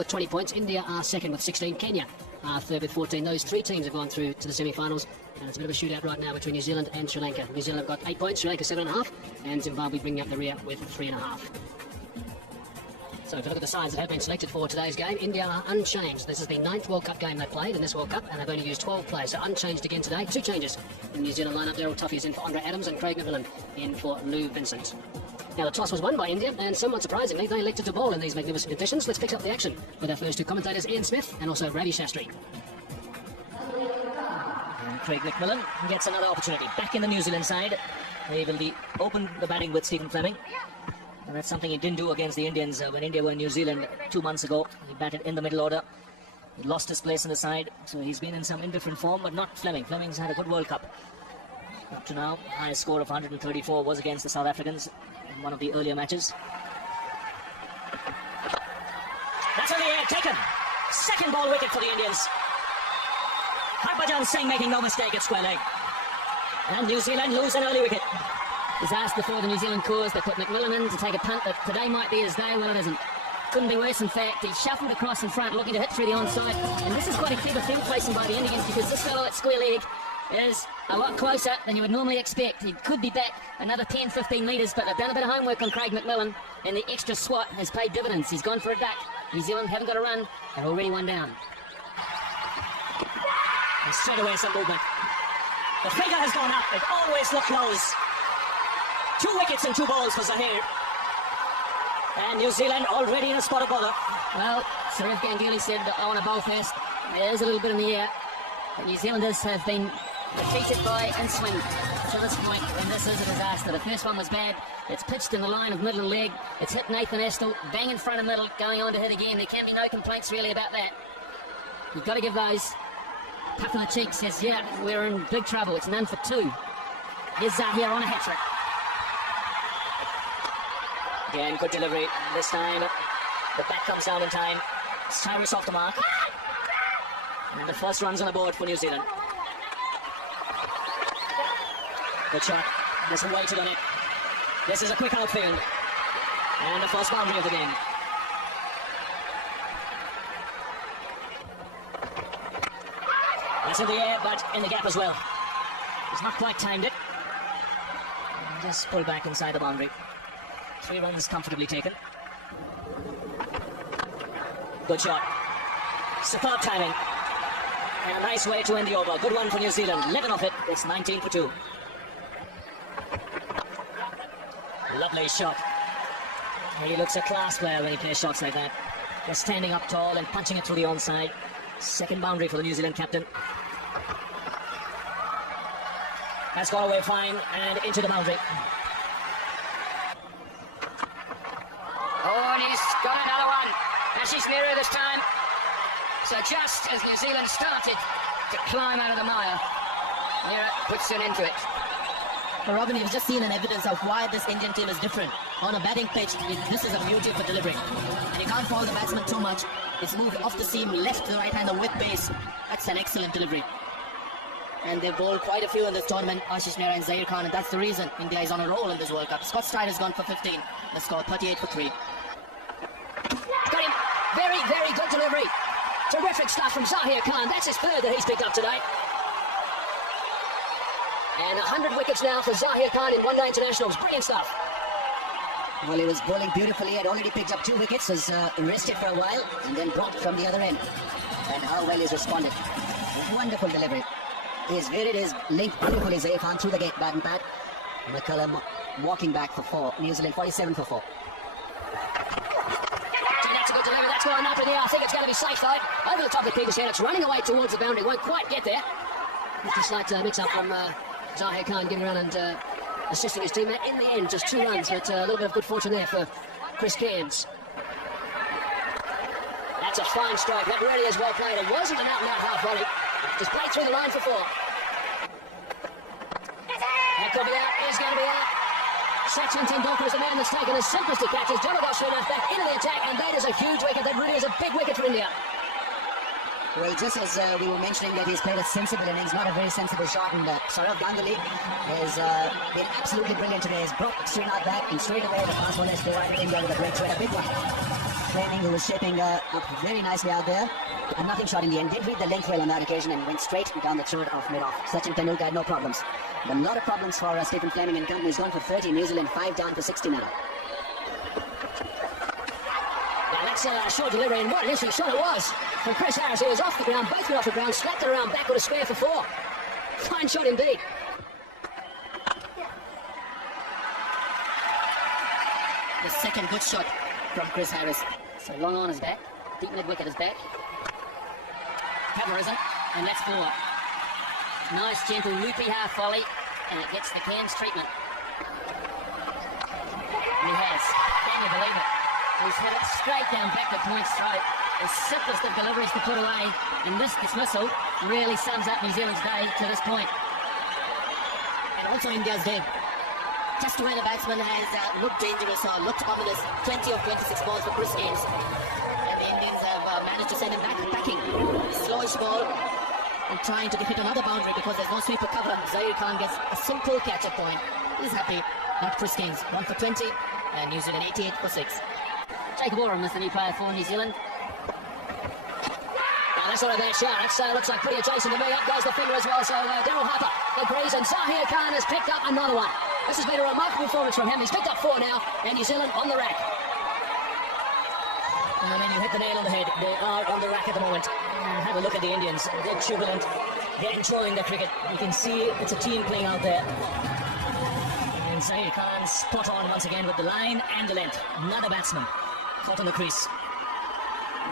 with 20 points. India are second with 16. Kenya are third with 14. Those three teams have gone through to the semi-finals, and it's a bit of a shootout right now between New Zealand and Sri Lanka. New Zealand have got 8 points, Sri Lanka 7.5, and Zimbabwe bringing up the rear with 3.5. So if you look at the sides that have been selected for today's game, India are unchanged. This is the 9th World Cup game they played in this World Cup, and they've only used 12 players, so unchanged again today. 2 changes in the New Zealand lineup. Daryl Tuffy is in for Andre Adams and Craig Newzealand in for Lou Vincent. Now the toss was won by India, and somewhat surprisingly, they elected to bowl in these magnificent conditions. Let's pick up the action with our first 2 commentators, Ian Smith and also Ravi Shastri. And Craig McMillan gets another opportunity. Back in the New Zealand side, they will be open the batting with Stephen Fleming. And that's something he didn't do against the Indians when India were in New Zealand 2 months ago. He batted in the middle order. He lost his place in the side, so he's been in some indifferent form, but not Fleming. Fleming's had a good World Cup. Up to now, highest score of 134 was against the South Africans in one of the earlier matches. That's on the air, taken. Second ball wicket for the Indians. Harbhajan Singh making no mistake at square leg. And New Zealand lose an early wicket. Disaster before the New Zealand cause. They put McMillan in to take a punt that today might be his day. Well, it isn't. Couldn't be worse, in fact. He shuffled across in front, looking to hit through the onside. And this is quite a clever field placing by the Indians, because this fellow at square leg is a lot closer than you would normally expect. He could be back another 10-15 metres, but they've done a bit of homework on Craig McMillan, and the extra swat has paid dividends. He's gone for a duck. New Zealand haven't got a run. They're already 1 down. And straight away some movement. The figure has gone up. It always looked close. 2 wickets and 2 balls for Zahir. And New Zealand already in a spot of bother. Well, Sourav Ganguly said, I want to bowl first. There's a little bit in the air. The New Zealanders have been defeated by and swing to this point, and this is a disaster. The first one was bad. It's pitched in the line of middle leg. It's hit Nathan Estel, bang in front of middle, going on to hit again. There can be no complaints really about that. You've got to give those. Puff in the cheek says, yeah, we're in big trouble. It's none for 2. Here's Zahir on a hat-trick. Again, good delivery. This time, the bat comes down in time. Cyrus off the mark. And the first run's on the board for New Zealand. Good shot. Just waited on it. This is a quick outfield. And the first boundary of the game. That's in the air, but in the gap as well. He's not quite timed it. Just pulled back inside the boundary. 3 runs comfortably taken. Good shot. Superb timing. And a nice way to end the over. Good one for New Zealand. 11 off it. It's 19 for 2. Lovely shot. He looks a class player when he plays shots like that. Just standing up tall and punching it through the onside. Second boundary for the New Zealand captain. Has gone away fine and into the boundary. Oh, and he's got another one. Ashish Nehru this time. So just as New Zealand started to climb out of the mire, Nehru puts an end to it. Well, Robin, you've just seen an evidence of why this Indian team is different. On a batting pitch, this is a beauty for delivering. And you can't fault the batsman too much. It's moved off the seam, left to the right hander with pace. That's an excellent delivery. And they've bowled quite a few in this tournament, Ashish Nehru and Zahir Khan, and that's the reason India is on a roll in this World Cup. Scott Strider's gone for 15. The score 38 for 3. Got him. Very, very good delivery. Terrific stuff from Zahir Khan. That's his third that he's picked up today. And 100 wickets now for Zahir Khan in one-day internationals. Brilliant stuff. Well, he was bowling beautifully. He had already picked up 2 wickets, was rested for a while, and then dropped from the other end. And how well he's responded. Wonderful delivery. He's varied his link beautifully, Zahir Khan, through the gate, bat and pad. McCullum walking back for 4. New Zealand 47 for 4. That's a good delivery. That's going up in the air. I think it's going to be safe though. Over the top of the keeper's head. It's running away towards the boundary. Won't quite get there. Just a slight mix-up from Zahir Khan getting around and assisting his teammate. In the end, just 2 runs, but a little bit of good fortune there for Chris Cairns. That's a fine strike. That really is well played. It wasn't an out-and-out half volley. Just played through the line for 4. That could be out. He's going to be out. Sachin Tendulkar is the man that's taken the simplest of catches. Jonathan Srinath back into the attack, and that is a huge wicket. That really is a big wicket for India. Well, just as we were mentioning that he's played a sensible innings, not a very sensible shot, and Sourav Ganguly has been absolutely brilliant today. He's brought Srinath back, and straight away the fast one has provided India with a great threat, a big one. Fleming, who was shaping up very nicely out there. A nothing shot in the end. Did read the length well on that occasion and went straight down the throat of mid-off. Sachin Tendulkar had no problems. But a lot of problems for Stephen Fleming and company. He's gone for 30. New Zealand 5 down for 60 now. That's a short delivery, and what an interesting shot it was from Chris Harris. He was off the ground, both were off the ground, slapped it around back with a square for 4. Fine shot indeed. The second good shot from Chris Harris. So long on his back, deep mid-wicket his back. Coverism, and that's 4. Nice gentle loopy half volley, and it gets the Cairns treatment. And he has. Can you believe it? He's hit it straight down back to Point's throat. The simplest of deliveries to put away, and this dismissal really sums up New Zealand's day to this point. And also India's day. Just when the batsman has looked dangerous or looked ominous, 20 of 26 balls for Chris Gaines. And the Indians have managed to send him back packing. Slowish ball, and trying to hit another boundary because there's no sweeper cover. Zahir Khan gets a simple catch at point. He's happy. Not Chris Gaines. 1 for 20, and New Zealand 88 for 6. Jacob Oram is the new player for New Zealand. That's not a bad shot. That looks like pretty adjacent to me. Up goes the finger as well. So Daryl Harper agrees, and Zahir Khan has picked up another one. This has been a remarkable performance from him. He's picked up 4 now, and New Zealand on the rack. And then you hit the nail on the head. They are on the rack at the moment. Have a look at the Indians. They're jubilant. They're enjoying the cricket. You can see it's a team playing out there. And Zahir Khan spot on once again with the line and the length. Another batsman caught on the crease.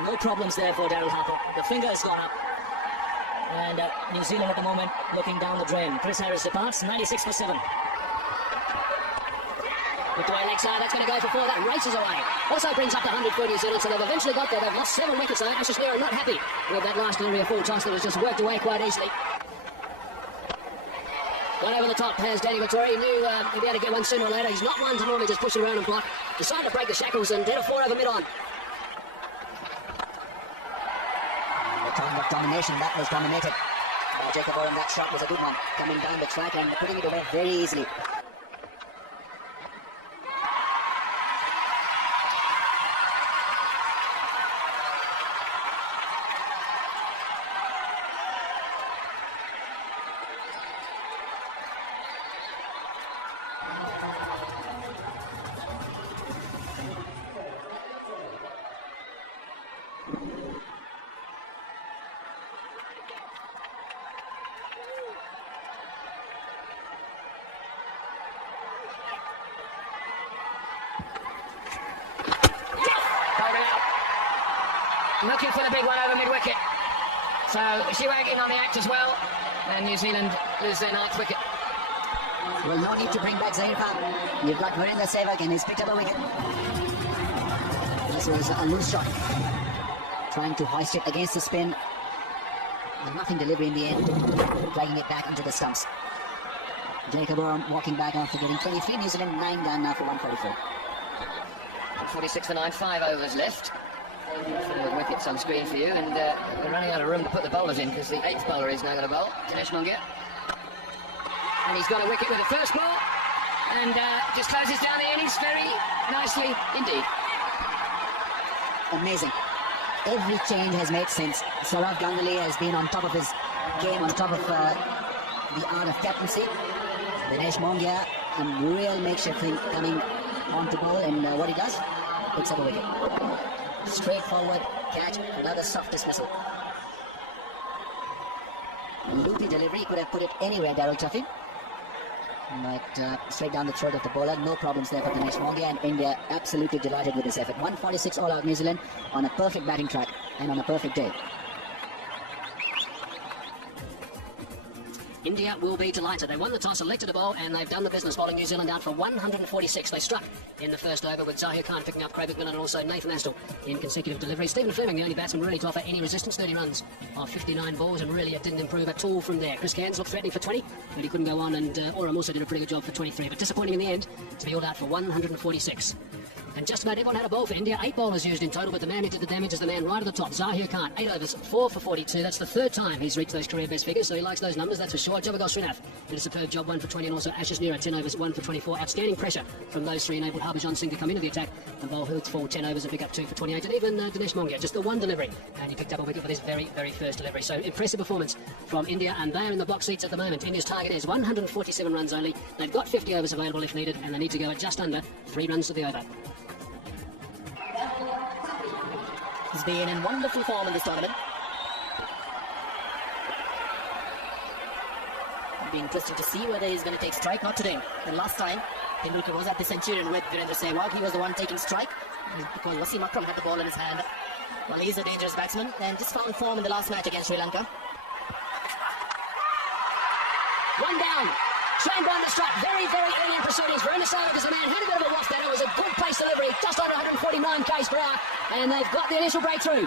No problems there for Daryl Harper. The finger has gone up. And New Zealand at the moment looking down the drain. Chris Harris departs, 96 for 7. With the way leg side, that's going to go for 4. That races away. Also brings up the 100 for New Zealand, so they've eventually got there. They've lost 7 wickets though. Ashes Mira not happy with that last delivery of full toss that was just worked away quite easily. Got over the top has Danny Vittori. He knew he'd be able to get one sooner or later. He's not one to normally just push it around and block. Decided to break the shackles and did a 4 over mid-on. Talking about domination, that was dominated by Jacob Oram. That shot was a good one, coming down the track and putting it away very easily. Looking for the big one over mid-wicket. So Shiwagin on the act as well. And New Zealand lose their 9th wicket. Well, no need to bring back Zahir Khan. You've got Virendra Sehwag and he's picked up a wicket. This was a loose shot. Trying to hoist it against the spin. And nothing delivery in the end. Dragging it back into the stumps. Jacob Oram walking back after getting 23. New Zealand 9 down now for 144. 46 for 9, 5 overs left. The wickets on screen for you, and we're running out of room to put the bowlers in because the 8th bowler is now going to bowl, Dinesh Mongia. And he's got a wicket with the first ball, and just closes down the innings very nicely indeed. Amazing. Every change has made sense. Sourav Ganguly has been on top of his game, on top of the art of captaincy. Dinesh Mongia, a real makeshift thing coming on to bowl, and what he does, picks up a wicket. Straightforward catch, another soft dismissal. Loopy delivery, could have put it anywhere, Daryl Chaffee. But straight down the throat of the bowler, no problems there for Dinesh Mongia, and India absolutely delighted with this effort. 146 all out New Zealand on a perfect batting track and on a perfect day. India will be delighted. They won the toss, elected a bowl, and they've done the business, bowling New Zealand out for 146. They struck in the first over with Zahir Khan picking up Craig McMillan and also Nathan Astle in consecutive deliveries. Stephen Fleming, the only batsman really to offer any resistance, 30 runs off 59 balls, and really it didn't improve at all from there. Chris Cairns looked threatening for 20, but he couldn't go on, and Oram also did a pretty good job for 23, but disappointing in the end to be all out for 146. And just about everyone had a ball for India. 8 bowlers used in total, but the man who did the damage is the man right at the top, Zahir Khan. 8 overs, 4 for 42. That's the 3rd time he's reached those career best figures, so he likes those numbers, that's for sure. Sourav did a superb job, 1 for 20, and also Ashish Nira, 10 overs, 1 for 24. Outstanding pressure from those three enabled Harbhajan Singh to come into the attack and bowl Hoods for 10 overs and pick up 2 for 28. And even Dinesh Mongia, just the one delivery, and he picked up a wicket for his very, very first delivery. So impressive performance from India, and they're in the box seats at the moment. India's target is 147 runs only. They've got 50 overs available if needed, and they need to go at just under 3 runs to the over. He's been in wonderful form in this tournament. It'll be interesting to see whether he's going to take strike. Not today. The last time Tendulkar was at the Centurion with Virendra Sehwag, he was the one taking strike because Wasim Akram had the ball in his hand. Well, he's a dangerous batsman and just found form in the last match against Sri Lanka. One down. Shane Bond to strike very, very early in proceedings. Virendra Sehwag is the man, had a bit of a waft there. It was a good pace delivery, just under 149 k's per hour, and they've got the initial breakthrough.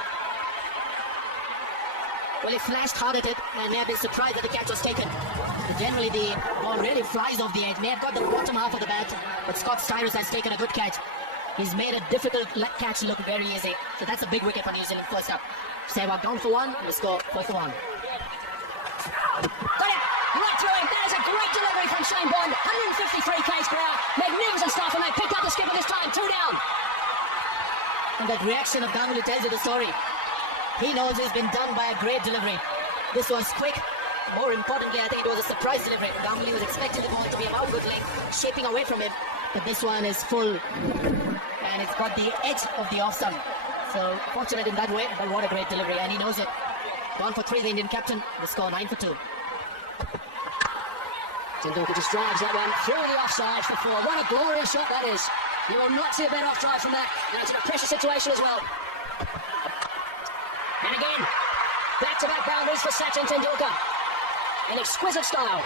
Well, he flashed hard at it and may have been surprised that the catch was taken. But generally, the ball really flies off the edge. May have got the bottom half of the bat, but Scott Styrus has taken a good catch. He's made a difficult catch look very easy. So that's a big wicket for New Zealand first up. Sehwag down for 1, the score 4 for 1. Got it! Right through him. That is a great delivery from Shane Bond. 153 k's per hour. Magnificent stuff, and they picked up the skipper this time. 2 down. And that reaction of Ganguly tells you the story. He knows he's been done by a great delivery. This was quick. More importantly, I think it was a surprise delivery. Ganguly was expecting the ball to be about good length, shaping away from him. But this one is full. And it's got the edge of the off stump. So fortunate in that way, but what a great delivery. And he knows it. Gone for 3, the Indian captain. The score 9 for 2. Tendulkar just drives that one through the offside for 4. What a glorious shot that is. You will not see a better off drive from that. And it's in a pressure situation as well. And again, back-to-back boundaries for Sachin Tendulkar. In exquisite style.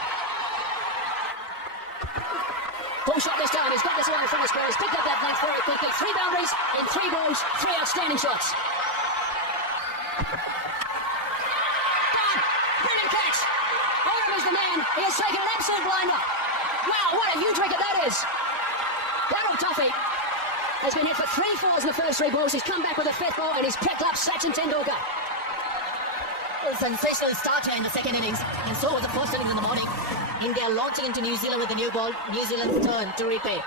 Full shot this time. He's got this one from the square. He's picked up that length very quickly. 3 boundaries in 3 balls. 3 outstanding shots. Brilliant catch. Sourav is the man. He has taken an absolute blinder. Wow, what a huge wicket that is. Darryl Tuffy has been hit for 3 fours in the first 3 balls. He's come back with a 5th ball and he's picked up Sachin Tendulkar. A sensational start here in the second innings, and so was the first innings in the morning. India launching into New Zealand with the new ball. New Zealand's turn to repay.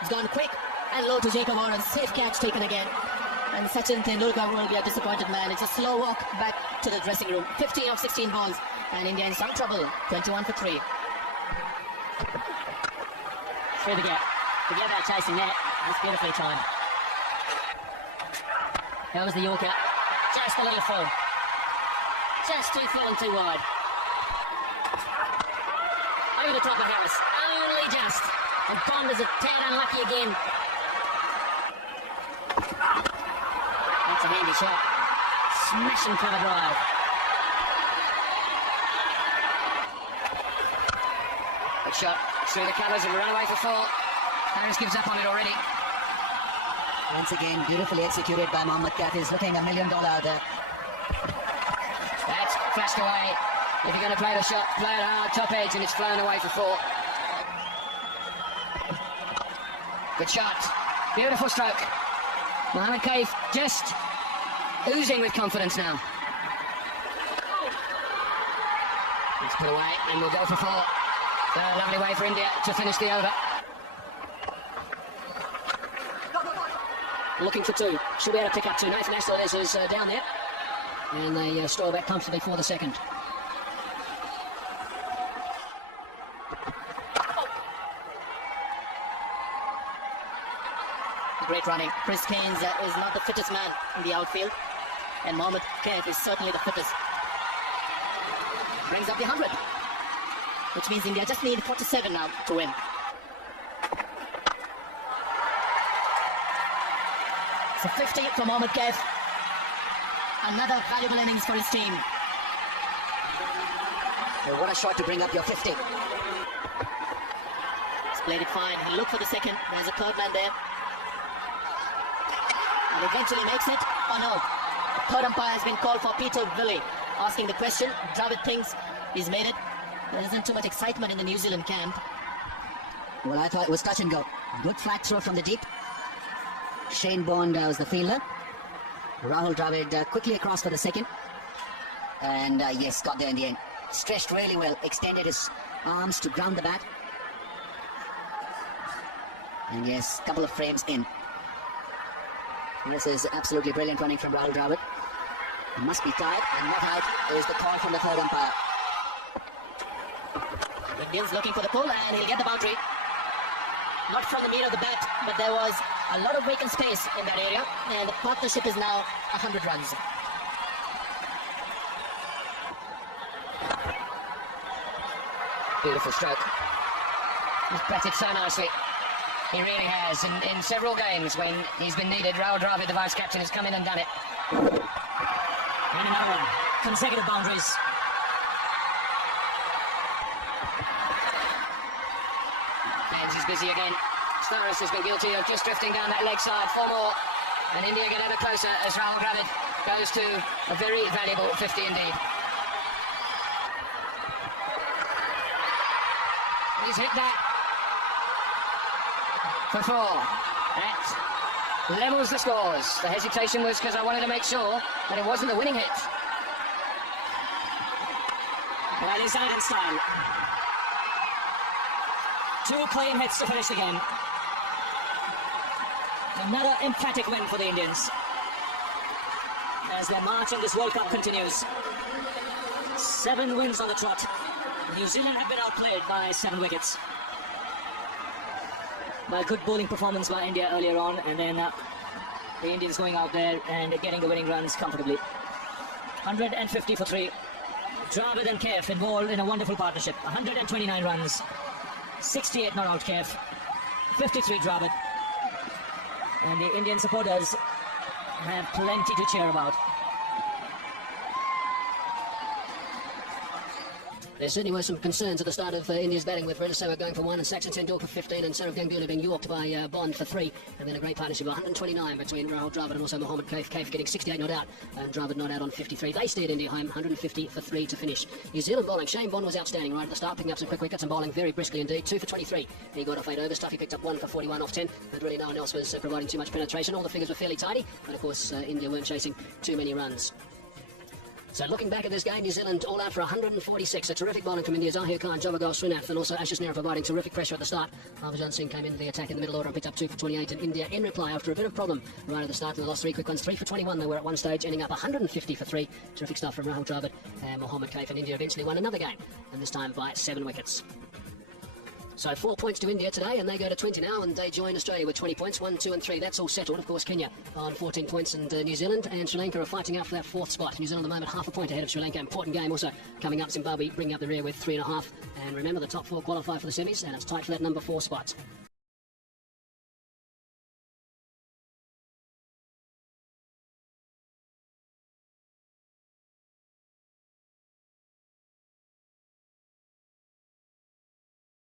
It's gone quick and low to take over, and safe catch taken again. And Sachin Tendulkar will be a disappointed man. It's a slow walk back to the dressing room. 15 of 16 balls, and India in some trouble. 21 for 3. Through the gap. Forget about chasing that. That's beautifully timed. That was the Yorker. Just a little full. Just too full and too wide. Over the top of Harris. Only just. And Bond is a tad unlucky again. That's a handy shot. Smashing cover drive. Good shot through the covers and run away for 4. Harris gives up on it already. Once again, beautifully executed by Mohammad Kaif. He's looking $1 million out there. That's flashed away. If you're going to play the shot, play it hard, top edge, and it's flown away for 4. Good shot. Beautiful stroke. Mohammad Kaif just oozing with confidence now. It's put away, and we'll go for 4. So a lovely way for India to finish the over. Looking for 2. Should be able to pick up 2. Nathan Astor is down there. And they stroll back comfortably for the second. Great running. Chris Keynes is not the fittest man in the outfield, and Mohammad Kaif is certainly the fittest. Brings up the 100, which means India just need 47 now to win. So 50 for Mohammad Kaif. Another valuable innings for his team. Well, what a shot to bring up your 50. He's played it fine. He'll look for the second. There's a third man there. And eventually makes it. Oh no. The third umpire has been called for Peter Willey, asking the question. Dravid thinks he's made it. There isn't too much excitement in the New Zealand camp. Well, I thought it was touch and go. Good flat throw from the deep. Shane Bond was the fielder. Rahul Dravid quickly across for the second. And yes, got there in the end. Stretched really well, extended his arms to ground the bat. And yes, couple of frames in. This is absolutely brilliant running from Rahul Dravid. He must be tired, and not out is the call from the third umpire. Indians looking for the pull, and he'll get the boundary. Not from the meat of the bat, but there was a lot of vacant space in that area, and the partnership is now 100 runs. Beautiful stroke. He's batted so nicely. He really has. In several games when he's been needed, Rahul Dravid, the vice-captain, has come in and done it. And another one. Consecutive boundaries. And he's busy again. Sourav has been guilty of just drifting down that leg side. 4 more. And India get ever closer as Rahul Dravid goes to a very valuable 50 indeed. He's hit that for 4. That levels the scores. The hesitation was because I wanted to make sure that it wasn't the winning hit. Well, he's done it in style. 2 clean hits to finish the game. Another emphatic win for the Indians as their march in this World Cup continues. 7 wins on the trot. New Zealand have been outplayed by 7 wickets. By a good bowling performance by India earlier on, and then the Indians going out there and getting the winning runs comfortably. 150 for 3. Dravid and Kaif involved in a wonderful partnership. 129 runs. 68 not out Kaif. 53 Dravid. And the Indian supporters have plenty to cheer about. There certainly were some concerns at the start of India's batting with Sourav going for 1 and Saxon Tendulkar for 15 and Sourav Ganguly being yorked by Bond for 3, and then a great partnership of 129 between Rahul Dravid and also Mohammad Kaif. Kaif getting 68 not out and Dravid not out on 53. They steered India home 150 for 3 to finish. New Zealand bowling. Shane Bond was outstanding right at the start, picking up some quick wickets and bowling very briskly indeed. 2 for 23. He got off 8 overs. Stuff. He picked up 1 for 41 off 10, but really no one else was providing too much penetration. All the figures were fairly tidy, but of course India weren't chasing too many runs. So looking back at this game, New Zealand all out for 146. A terrific bowling from India. Zahir Khan, Javagal Srinath, and also Ashish Nehra providing terrific pressure at the start. Harbhajan Singh came into the attack in the middle order and picked up 2 for 28. And India, in reply, after a bit of problem right at the start, in the last 3 quick ones, 3 for 21 they were at one stage, ending up 150 for 3. Terrific stuff from Rahul Dravid and Mohammad Kaif. And India eventually won another game, and this time by 7 wickets. So 4 points to India today, and they go to 20 now, and they join Australia with 20 points, 1, 2 and 3. That's all settled. Of course, Kenya on 14 points, and New Zealand and Sri Lanka are fighting out for that 4th spot. New Zealand at the moment half a point ahead of Sri Lanka. Important game also coming up. Zimbabwe bringing up the rear with 3.5. And remember, the top 4 qualify for the semis, and it's tight for that number 4 spot.